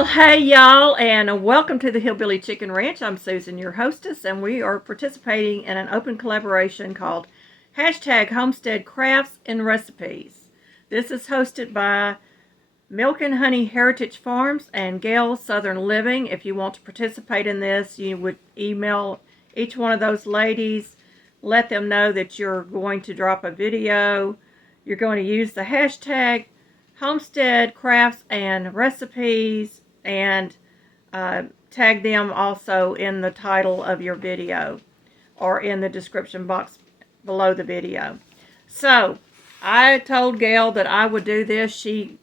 Well, hey y'all, and welcome to the Hillbilly Chicken Ranch. I'm Susan, your hostess, and we are participating in an open collaboration called #HomesteadCraftsNRecipes. This is hosted by Milk and Honey Heritage Farms and Gale Southern Living. If you want to participate in this, you would email each one of those ladies, let them know that you're going to drop a video. You're going to use the hashtag Homestead Crafts and Recipes, and tag them also in the title of your video or in the description box below the video. So I told Gail that I would do this. She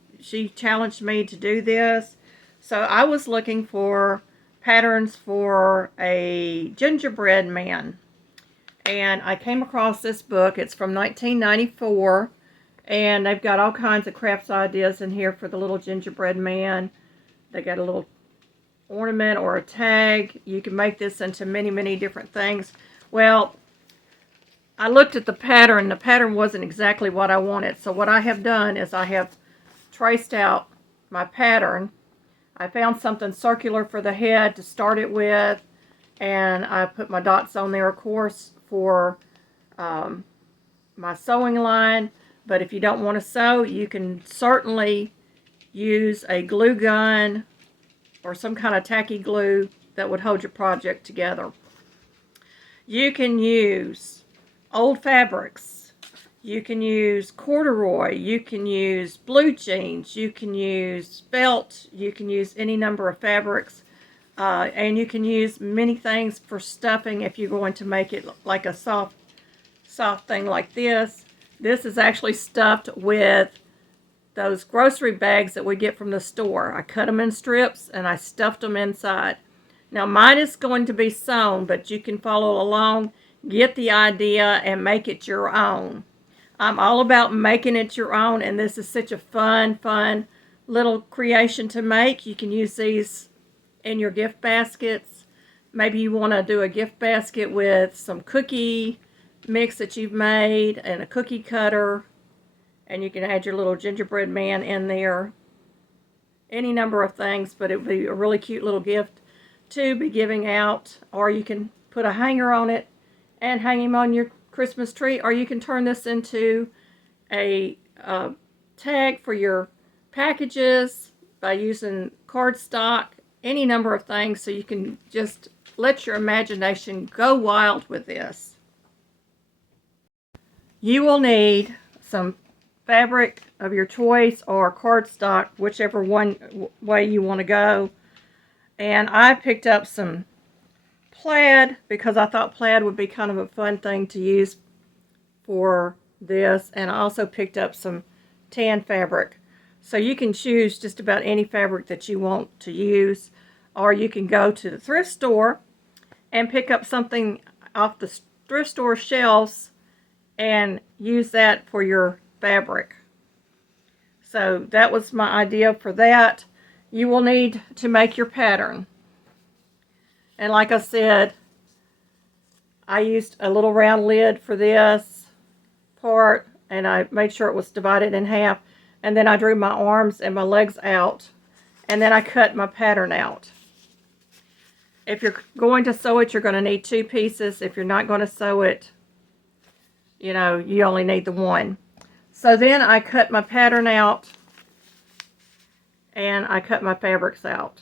challenged me to do this. So I was looking for patterns for a gingerbread man, and I came across this book. It's from 1994. And they've got all kinds of crafts ideas in here for the little gingerbread man. They got a little ornament or a tag. You can make this into many, many different things. Well, I looked at the pattern. The pattern wasn't exactly what I wanted. So what I have done is I have traced out my pattern. I found something circular for the head to start it with. And I put my dots on there, of course, for my sewing line. But if you don't want to sew, you can certainly use a glue gun or some kind of tacky glue that would hold your project together. You can use old fabrics. You can use corduroy. You can use blue jeans. You can use felt. You can use any number of fabrics. And you can use many things for stuffing if you're going to make it like a soft thing like this. This is actually stuffed with those grocery bags that we get from the store. I cut them in strips and I stuffed them inside. Now mine is going to be sewn, but you can follow along, get the idea, and make it your own. I'm all about making it your own, and this is such a fun little creation to make. You can use these in your gift baskets. Maybe you want to do a gift basket with some cookie mix that you've made and a cookie cutter, and you can add your little gingerbread man in there. Any number of things, but it would be a really cute little gift to be giving out. Or you can put a hanger on it and hang him on your Christmas tree, or you can turn this into a tag for your packages by using cardstock. Any number of things, so you can just let your imagination go wild with this. You will need some fabric of your choice or cardstock, whichever way you want to go. And I picked up some plaid because I thought plaid would be kind of a fun thing to use for this. And I also picked up some tan fabric. So you can choose just about any fabric that you want to use. Or you can go to the thrift store and pick up something off the thrift store shelves and use that for your fabric. So that was my idea for that. You will need to make your pattern. And like I said, I used a little round lid for this part, and I made sure it was divided in half. And then I drew my arms and my legs out, and then I cut my pattern out. If you're going to sew it, you're going to need 2 pieces. If you're not going to sew it, you know, you only need the 1. So then I cut my pattern out and I cut my fabrics out.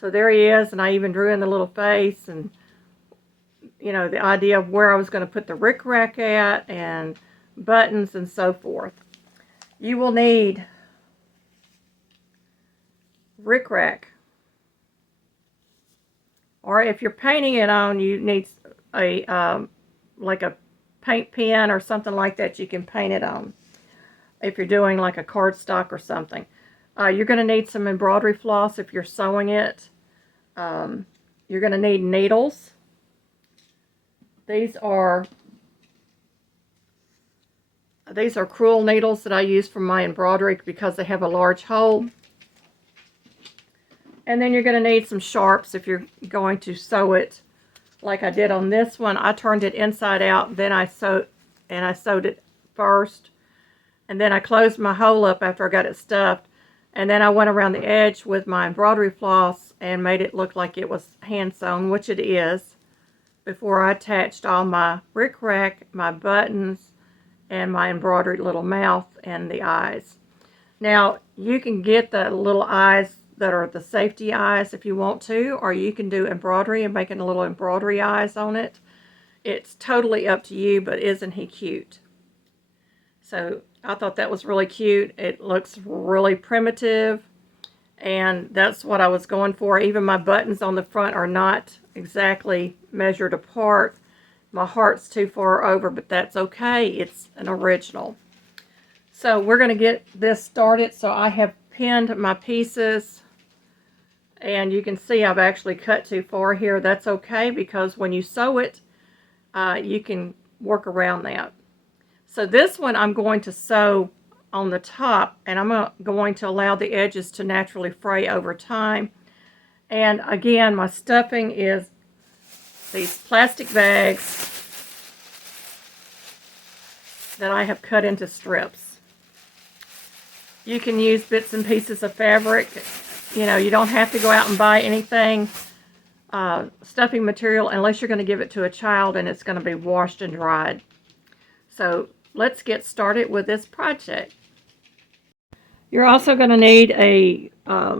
So there he is, and I even drew in the little face and, you know, the idea of where I was going to put the rickrack at and buttons and so forth. You will need rickrack. Or if you're painting it on, you need a like a paint pen or something like that you can paint it on. If you're doing like a cardstock or something. You're going to need some embroidery floss if you're sewing it. You're going to need needles. These are crewel needles that I use for my embroidery because they have a large hole. And then you're going to need some sharps if you're going to sew it like I did on this one. I turned it inside out, then I sewed it first. And then I closed my hole up after I got it stuffed And then I went around the edge with my embroidery floss and made it look like it was hand sewn, which it is, before I attached all my rickrack, my buttons, and my embroidered little mouth and the eyes. Now, you can get the little eyes that are the safety eyes if you want to, or you can do embroidery and making a little embroidery eyes on it. It's totally up to you, but isn't he cute? So I thought that was really cute. It looks really primitive, and that's what I was going for. Even my buttons on the front are not exactly measured apart. My heart's too far over, but that's okay. It's an original. So we're going to get this started. So I have pinned my pieces, and you can see I've actually cut too far here. That's okay, because when you sew it, you can work around that. So this one I'm going to sew on the top, and I'm going to allow the edges to naturally fray over time. And again, my stuffing is these plastic bags that I have cut into strips. You can use bits and pieces of fabric. You know, you don't have to go out and buy anything stuffing material unless you're going to give it to a child and it's going to be washed and dried. So let's get started with this project. You're also going to need a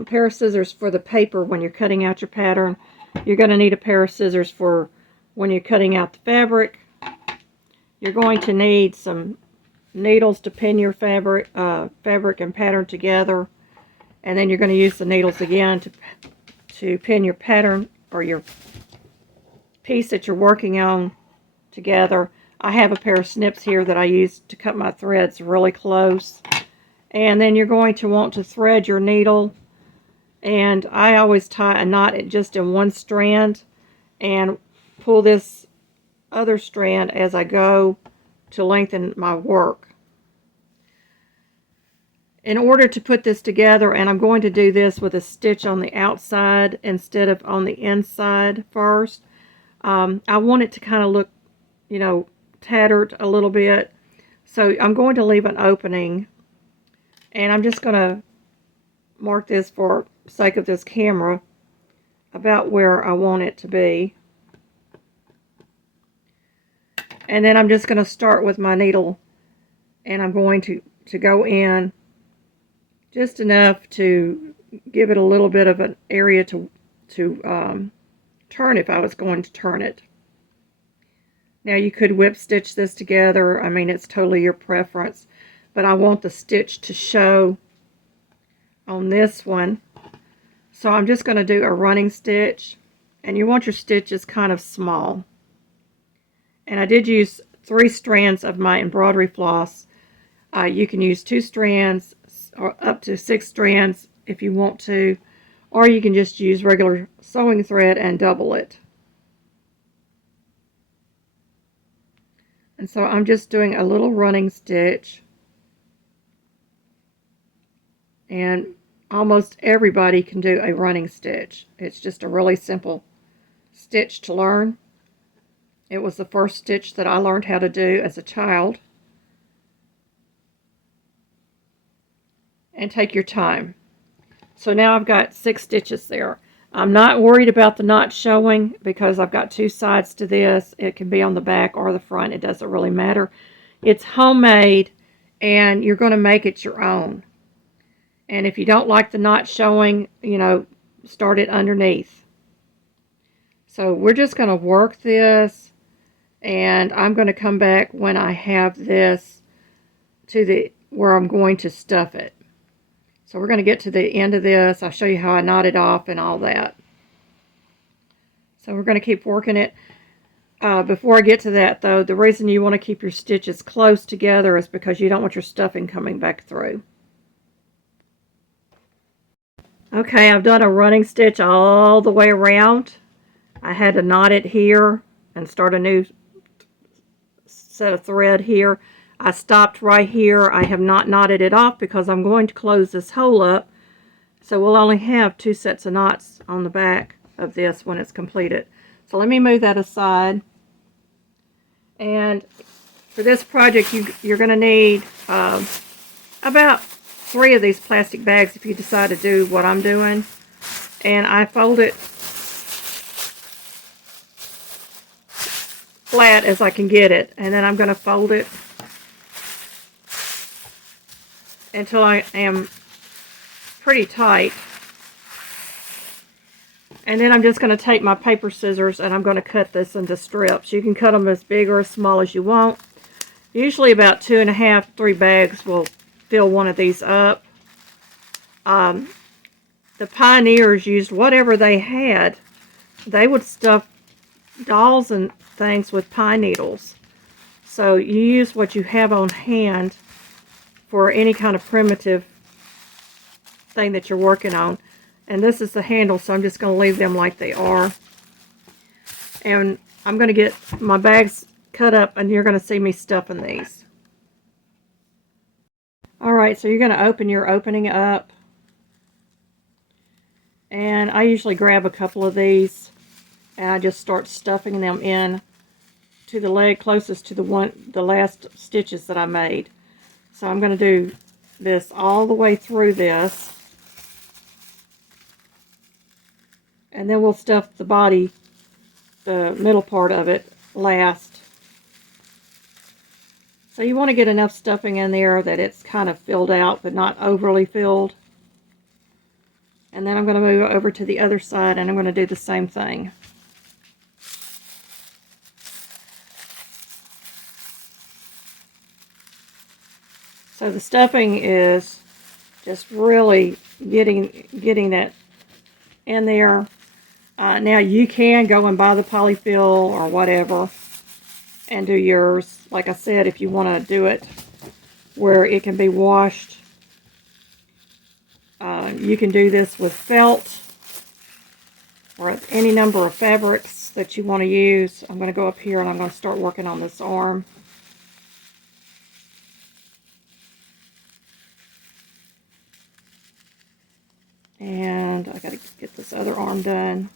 pair of scissors for the paper when you're cutting out your pattern. You're going to need a pair of scissors for when you're cutting out the fabric. You're going to need some needles to pin your fabric and pattern together. And then you're going to use the needles again to pin your pattern or your piece that you're working on together. I have a pair of snips here that I use to cut my threads really close. And then you're going to want to thread your needle. And I always tie a knot just in one strand and pull this other strand as I go to lengthen my work. In order to put this together, and I'm going to do this with a stitch on the outside instead of on the inside first, I want it to kind of look, you know, tattered a little bit. So I'm going to leave an opening, and I'm just going to mark this for sake of this camera about where I want it to be. And then I'm just going to start with my needle, and I'm going to go in just enough to give it a little bit of an area to turn if I was going to turn it. Now you could whip stitch this together. I mean, it's totally your preference, but I want the stitch to show on this one. So I'm just going to do a running stitch, and you want your stitches kind of small. And I did use 3 strands of my embroidery floss. You can use 2 strands or up to 6 strands if you want to, or you can just use regular sewing thread and double it. And so I'm just doing a little running stitch, and almost everybody can do a running stitch. It's just a really simple stitch to learn. It was the first stitch that I learned how to do as a child. And take your time. So now I've got 6 stitches there. I'm not worried about the knot showing because I've got 2 sides to this. It can be on the back or the front. It doesn't really matter. It's homemade, and you're going to make it your own. And if you don't like the knot showing, you know, start it underneath. So we're just going to work this, and I'm going to come back when I have this to where I'm going to stuff it. So we're going to get to the end of this. I'll show you how I knot it off and all that. So we're going to keep working it. Before I get to that, though, the reason you want to keep your stitches close together is because you don't want your stuffing coming back through. Okay, I've done a running stitch all the way around. I had to knot it here and start a new set of thread here. I stopped right here. I have not knotted it off because I'm going to close this hole up. So we'll only have 2 sets of knots on the back of this when it's completed. So let me move that aside. And for this project, you're going to need about 3 of these plastic bags if you decide to do what I'm doing. And I fold it flat as I can get it. And then I'm going to fold it until I am pretty tight. And then I'm just going to take my paper scissors and I'm going to cut this into strips. You can cut them as big or as small as you want. Usually about 2.5, 3 bags will fill one of these up. The pioneers used whatever they had. They would stuff dolls and things with pine needles. So you use what you have on hand for any kind of primitive thing that you're working on. And this is the handle, so I'm just going to leave them like they are. And I'm going to get my bags cut up, and you're going to see me stuffing these. Alright, so you're going to open your opening up. And I usually grab a couple of these, and I just start stuffing them in to the leg closest to the last stitches that I made. So I'm going to do this all the way through this. And then we'll stuff the body, the middle part of it, last. So you want to get enough stuffing in there that it's kind of filled out, but not overly filled. And then I'm going to move over to the other side, and I'm going to do the same thing. So the stuffing is just really getting that in there. Now you can go and buy the polyfill or whatever and do yours. Like I said, if you want to do it where it can be washed, you can do this with felt or any number of fabrics that you want to use. I'm going to go up here and I'm going to start working on this arm. And I got to get this other arm done.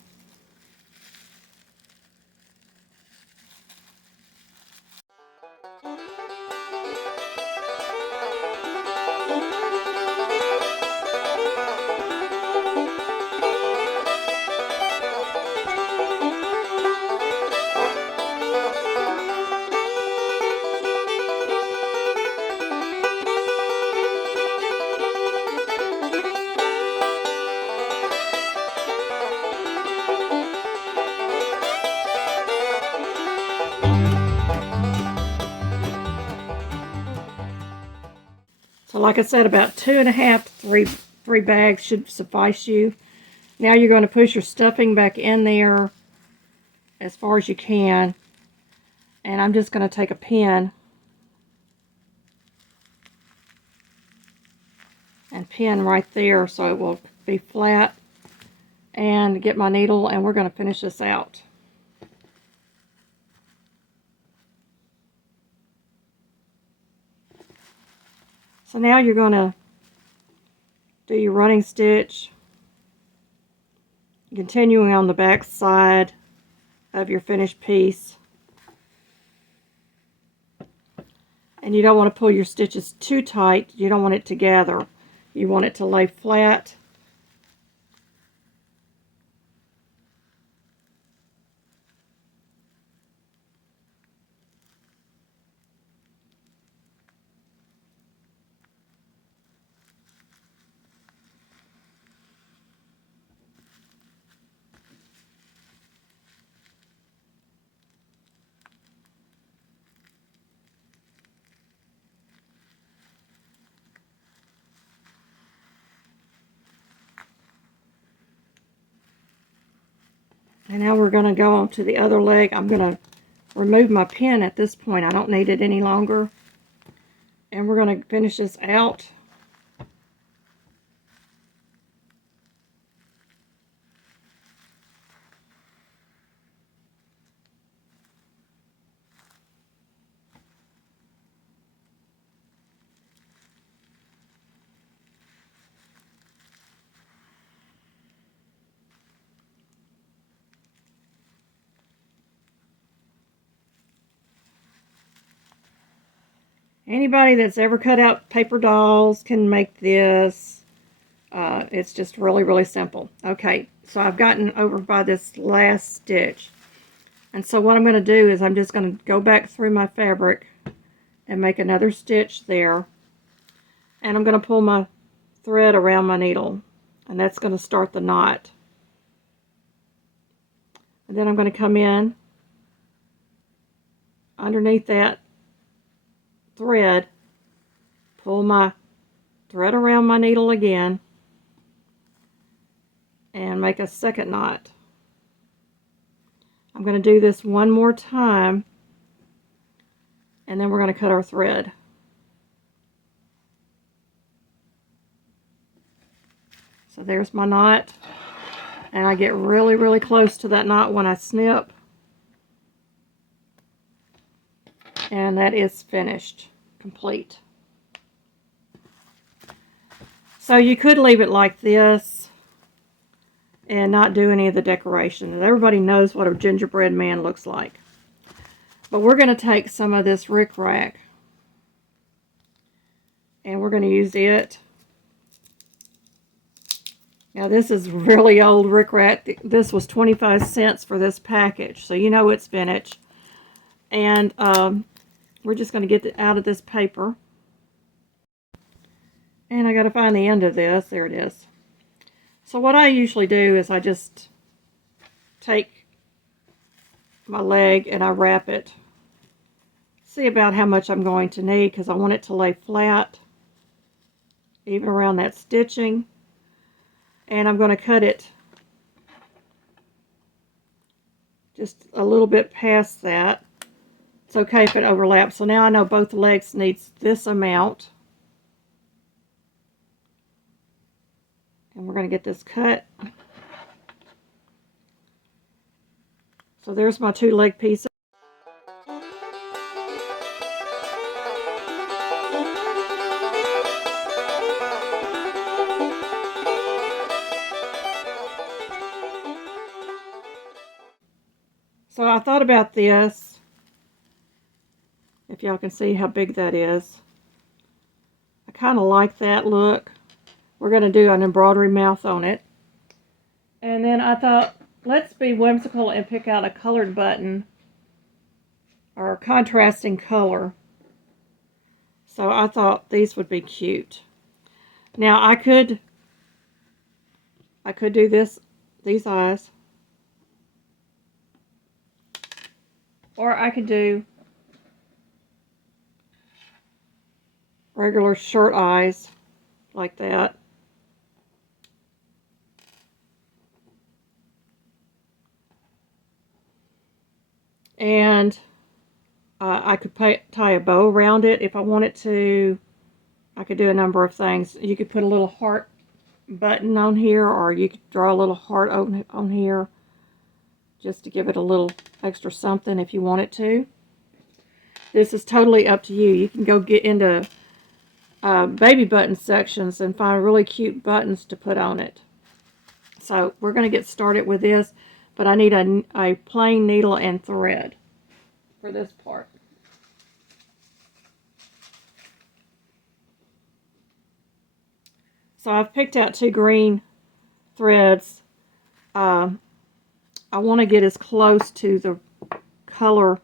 So like I said, about 2.5 to 3 bags should suffice you. Now you're going to push your stuffing back in there as far as you can. And I'm just going to take a pin and pin right there so it will be flat. And get my needle, and we're going to finish this out. So now you're going to do your running stitch, continuing on the back side of your finished piece. And you don't want to pull your stitches too tight. You don't want it to gather. You want it to lay flat. And now we're going to go on to the other leg. I'm going to remove my pin at this point. I don't need it any longer. And we're going to finish this out. Anybody that's ever cut out paper dolls can make this. It's just really, really simple. Okay, so I've gotten over by this last stitch. And so what I'm going to do is I'm just going to go back through my fabric and make another stitch there. And I'm going to pull my thread around my needle. And that's going to start the knot. And then I'm going to come in underneath that thread, pull my thread around my needle again, and make a second knot. I'm going to do this one more time, and then we're going to cut our thread. So there's my knot, and I get really, really close to that knot when I snip, and that is finished, complete. So you could leave it like this and not do any of the decoration. Everybody knows what a gingerbread man looks like. But we're going to take some of this rickrack and we're going to use it. Now this is really old rickrack. This was 25 cents for this package, so you know it's vintage. And we're just going to get it out of this paper. And I got to find the end of this. There it is. So what I usually do is I just take my leg and I wrap it. See about how much I'm going to need, because I want it to lay flat, even around that stitching. And I'm going to cut it just a little bit past that. It's okay if it overlaps. So now I know both legs needs this amount. And we're going to get this cut. So there's my two leg pieces. So I thought about this, if y'all can see how big that is. I kind of like that look. We're going to do an embroidery mouth on it. And then I thought, let's be whimsical and pick out a colored button or a contrasting color. So I thought these would be cute. Now I could do these eyes. Or I could do regular shirt eyes like that. And I could tie a bow around it if I wanted to. I could do a number of things. You could put a little heart button on here, or you could draw a little heart on here just to give it a little extra something if you wanted to. This is totally up to you. You can go get into baby button sections and find really cute buttons to put on it. So we're going to get started with this, but I need a plain needle and thread for this part. So I've picked out two green threads. I want to get as close to the color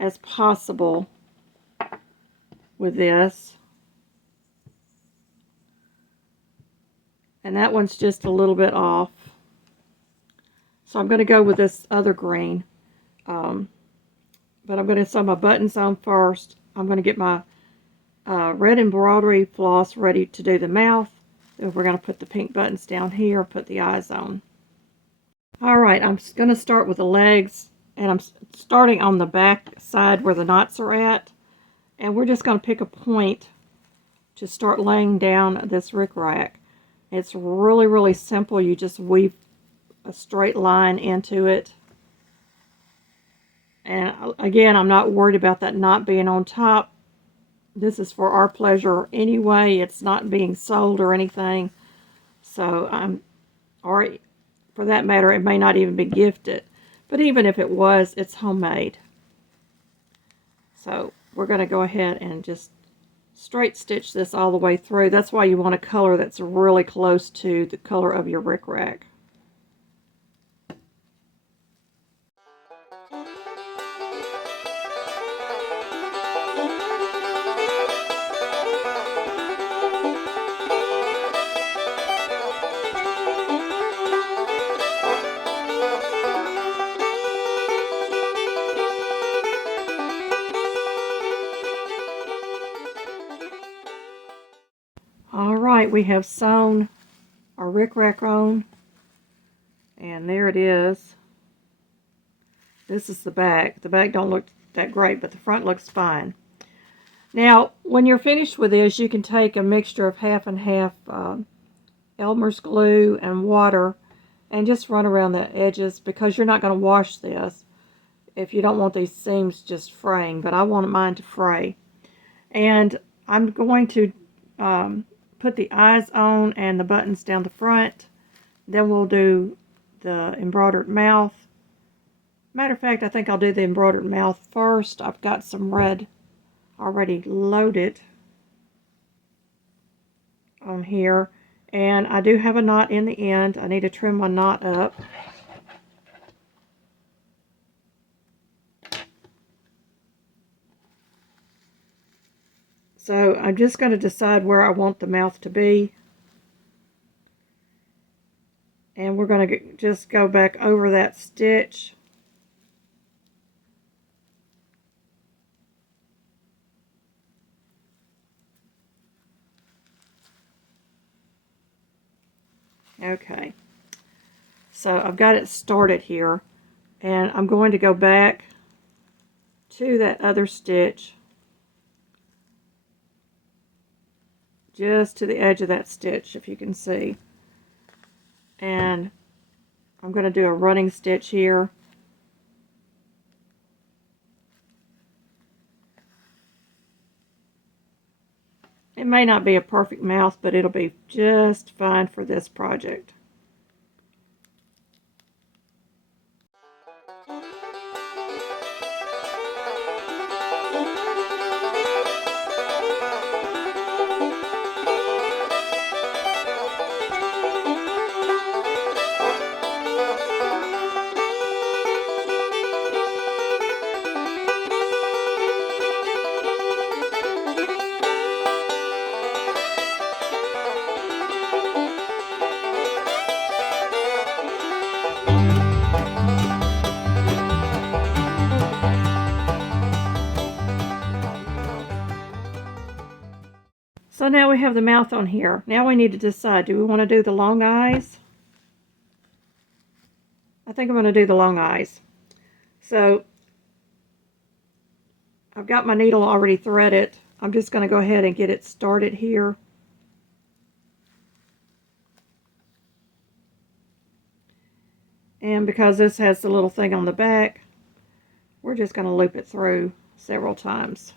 as possible with this. And that one's just a little bit off. So I'm going to go with this other green. But I'm going to sew my buttons on first. I'm going to get my red embroidery floss ready to do the mouth. Then we're going to put the pink buttons down here, put the eyes on. Alright, I'm going to start with the legs. And I'm starting on the back side where the knots are at. And we're just going to pick a point to start laying down this rickrack. It's really, really simple. You just weave a straight line into it. And again, I'm not worried about that knot being on top. This is for our pleasure anyway. It's not being sold or anything. So, or for that matter, it may not even be gifted. But even if it was, it's homemade. So we're going to go ahead and just straight stitch this all the way through. That's why you want a color that's really close to the color of your rickrack. Alright, we have sewn our rickrack on, and there it is. This is the back. The back don't look that great, but the front looks fine. Now, when you're finished with this, you can take a mixture of half and half Elmer's glue and water and just run around the edges, because you're not going to wash this if you don't want these seams just fraying, but I want mine to fray. And I'm going to put the eyes on and the buttons down the front. Then we'll do the embroidered mouth. Matter of fact, I think I'll do the embroidered mouth first. I've got some red already loaded on here, and I do have a knot in the end. I need to trim my knot up. So I'm just going to decide where I want the mouth to be. And we're going to just go back over that stitch. Okay. So I've got it started here. And I'm going to go back to that other stitch, just to the edge of that stitch, if you can see. And I'm going to do a running stitch here. It may not be a perfect mouth, but it'll be just fine for this project. So now we have the mouth on here. Now we need to decide, do we want to do the long eyes? I think I'm going to do the long eyes. So I've got my needle already threaded. I'm just going to go ahead and get it started here. And because this has the little thing on the back, we're just going to loop it through several times.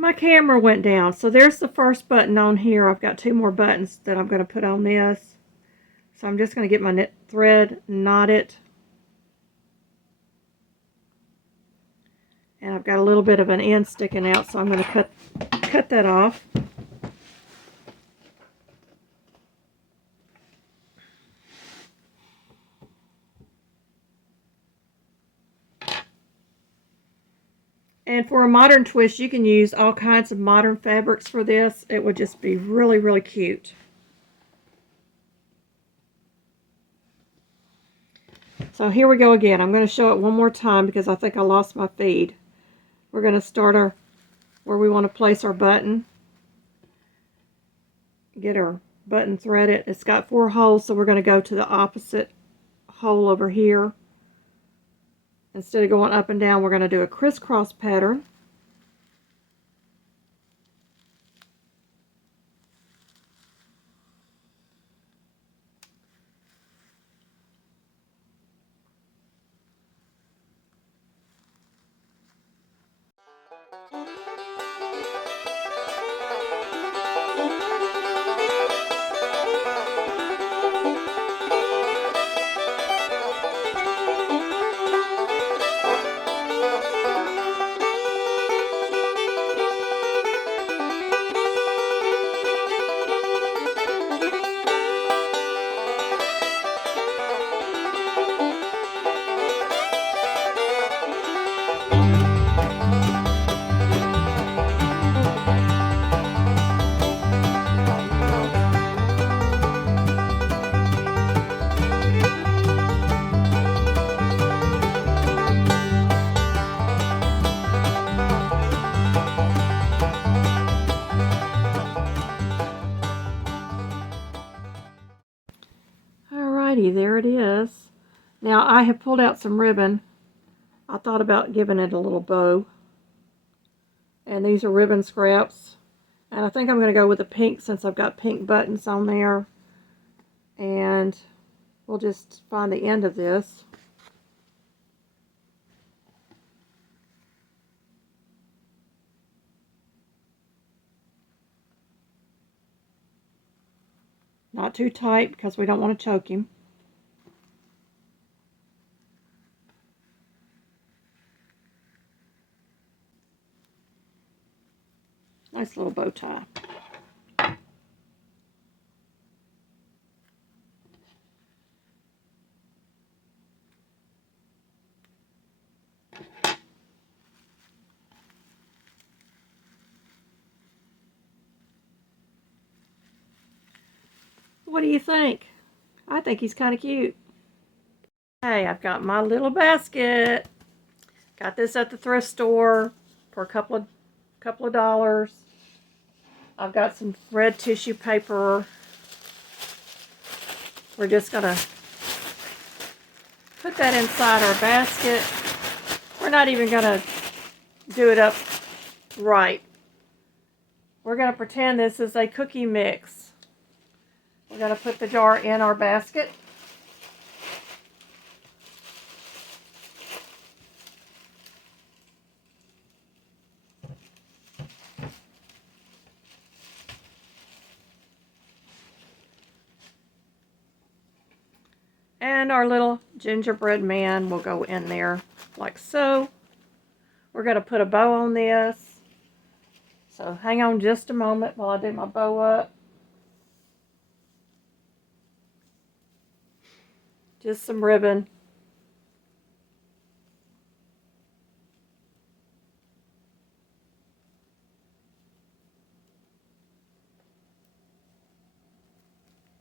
My camera went down, so there's the first button on here. I've got two more buttons that I'm going to put on this. So I'm just going to get my thread knotted. And I've got a little bit of an end sticking out, so I'm going to cut that off. And for a modern twist, you can use all kinds of modern fabrics for this. It would just be really, really cute. So here we go again. I'm going to show it one more time because I think I lost my feed. We're going to start where we want to place our button. Get our button threaded. It's got 4 holes, so we're going to go to the opposite hole over here. Instead of going up and down, we're going to do a crisscross pattern. Alrighty, there it is. Now I have pulled out some ribbon. I thought about giving it a little bow. And these are ribbon scraps. And I think I'm going to go with the pink since I've got pink buttons on there. And we'll just find the end of this. Not too tight because we don't want to choke him. Nice little bow tie. What do you think? I think he's kind of cute. Hey, I've got my little basket. Got this at the thrift store for a couple of dollars. I've got some red tissue paper. We're just gonna put that inside our basket. We're not even gonna do it up right. We're gonna pretend this is a cookie mix. We're gonna put the jar in our basket. And our little gingerbread man will go in there like so. We're going to put a bow on this. So hang on just a moment while I do my bow up. Just some ribbon.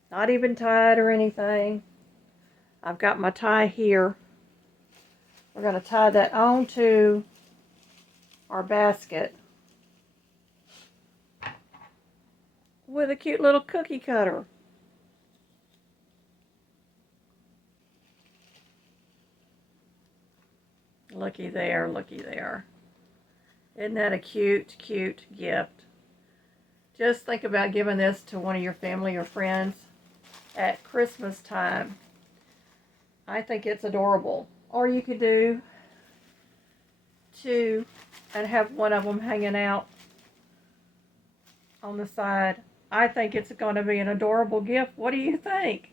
Not even tied or anything. I've got my tie here. We're going to tie that onto our basket with a cute little cookie cutter. Looky there, looky there. Isn't that a cute, cute gift? Just think about giving this to one of your family or friends at Christmas time. I think it's adorable. Or you could do 2 and have one of them hanging out on the side. I think it's going to be an adorable gift. What do you think?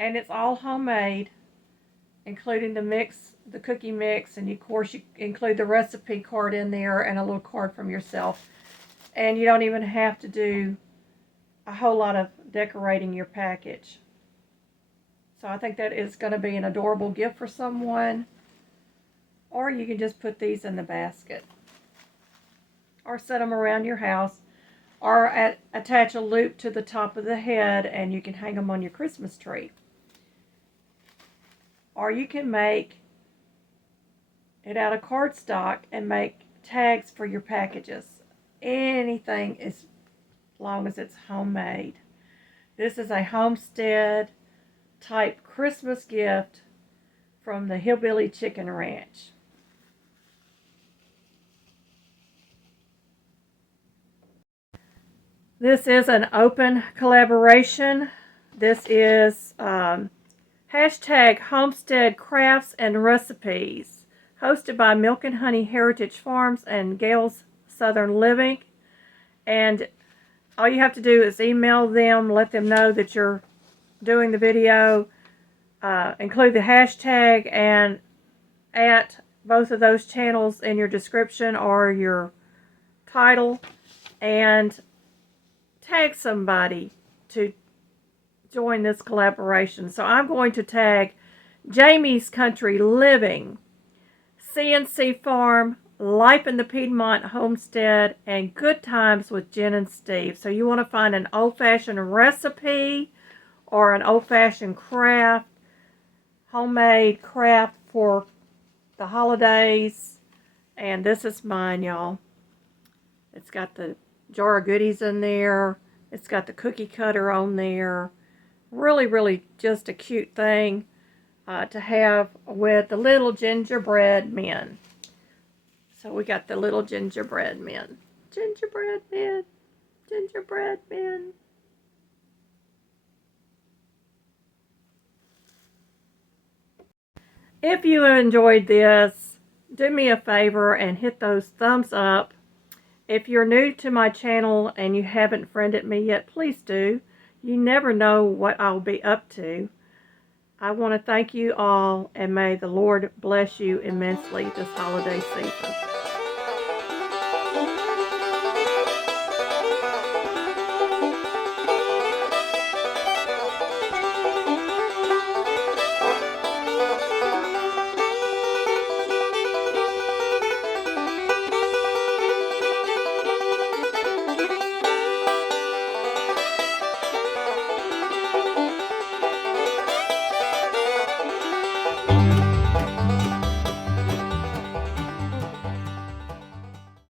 And it's all homemade. including the mix, the cookie mix, and of course you include the recipe card in there and a little card from yourself. And you don't even have to do a whole lot of decorating your package. So I think that is going to be an adorable gift for someone. Or you can just put these in the basket. Or set them around your house. Or attach a loop to the top of the head and you can hang them on your Christmas tree. Or you can make it out of cardstock and make tags for your packages. Anything as long as it's homemade. This is a homestead type Christmas gift from the Hillbilly Chicken Ranch. This is an open collaboration. This is hashtag HomesteadCraftsNRecipes, hosted by Milk and Honey Heritage Farms and Gail's Southern Living. And all you have to do is email them, let them know that you're doing the video, include the hashtag and at both of those channels in your description or your title, and tag somebody to join this collaboration. So I'm going to tag Jamie's Country Living, CNC Farm, Life in the Piedmont Homestead, and Good Times with Jen and Steve. So you want to find an old-fashioned recipe or an old-fashioned craft, homemade craft for the holidays. And this is mine, y'all. It's got the jar of goodies in there. It's got the cookie cutter on there. Really, really just a cute thing to have with the little gingerbread men. So we got the little gingerbread men. Gingerbread men. Gingerbread men. If you enjoyed this, do me a favor and hit those thumbs up. If you're new to my channel and you haven't friended me yet, please do. You never know what I'll be up to. I want to thank you all, and may the Lord bless you immensely this holiday season.